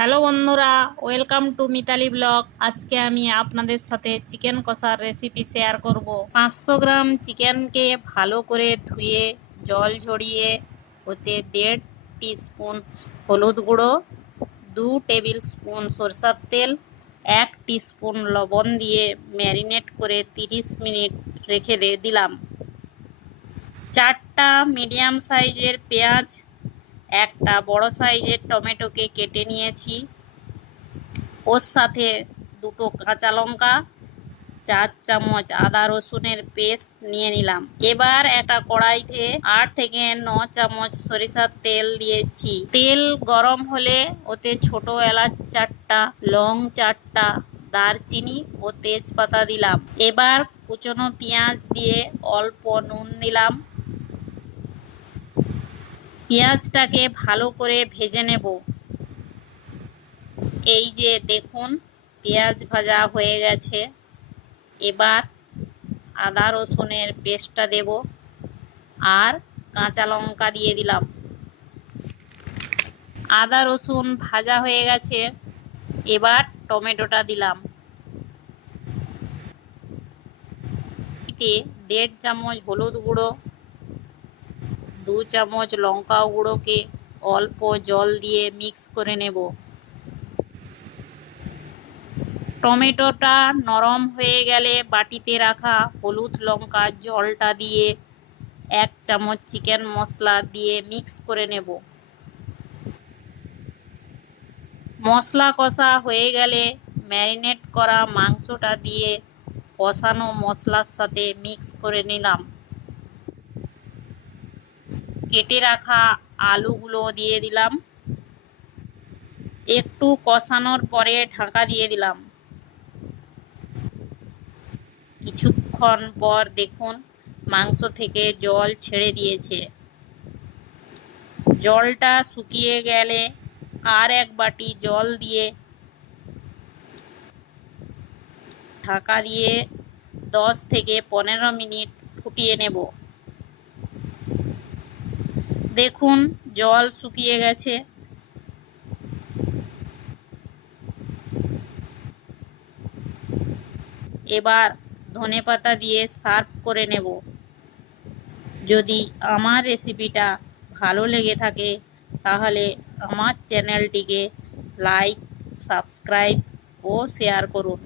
Hello বন্ধুরা, welcome to Mitali blog. আজকে আমি আপনাদের সাথে চিকেন কষার রেসিপি শেয়ার করব। 500 গ্রাম চিকেনকে ভালো করে ধুয়ে জল ঝরিয়ে ওতে 1.5 টিস্পুন হলুদ গুঁড়ো, 2 টেবিল স্পুন সরষের তেল, 1 টিস্পুন লবণ দিয়ে ম্যারিনেট করে 30 মিনিট রেখে দিলাম। 4টা মিডিয়াম সাইজের পেঁয়াজ, একটা বড় সাইজের টমেটোকে কেটে নিয়েছি। ওর সাথে 2টো কাঁচা লঙ্কা, 4 চামচ আদা রসুনের পেস্ট নিয়ে নিলাম। এবার একটা কড়াইতে 8 থেকে 9 চামচ সরিষার তেল দিয়েছি। তেল গরম হলে ওতে ছোট এলাচ 4টা, লং 4টা, দারচিনি ও তেজপাতা দিলাম। এবার কুচনো পেঁয়াজ দিয়ে অল্প নুন দিলাম। পেঁয়াজটাকে ভালো করে ভেজে নেব। এই যে দেখুন, পেঁয়াজ ভাজা হয়ে গেছে। এবার আদা রসুনের পেস্টটা দেব আর কাঁচা লঙ্কা দিয়ে দিলাম। আদা রসুন ভাজা হয়ে গেছে। এবার টমেটোটা দিলাম। এতে 1.5 চামচ হলুদ গুঁড়ো, 2 চামচ লঙ্কা গুঁড়োকে অল্প জল দিয়ে মিক্স করে নেব। টমেটোটা নরম হয়ে গেলে বাটিতে রাখা হলুদ লঙ্কার জলটা দিয়ে 1 চামচ চিকেন মশলা দিয়ে মিক্স করে নেব। মশলা কষা হয়ে গেলে ম্যারিনেট করা মাংসটা দিয়ে কষানো মশলার সাথে মিক্স করে নিলাম। কেটে রাখা আলুগুলো দিয়ে দিলাম। একটু কষানোর পরে ঢাকা দিয়ে দিলাম। কিছুক্ষণ পর দেখুন, মাংস থেকে জল ছেড়ে দিয়েছে। জলটা শুকিয়ে গেলে আর 1 বাটি জল দিয়ে ঢাকা দিয়ে 10 থেকে 15 মিনিট ফুটিয়ে নেব। দেখুন, জল শুকিয়ে গেছে। এবার ধনেপাতা দিয়ে সার্ভ করে নেব। যদি আমার রেসিপিটা ভালো লেগে থাকে তাহলে আমার চ্যানেলটিকে লাইক, সাবস্ক্রাইব ও শেয়ার করুন।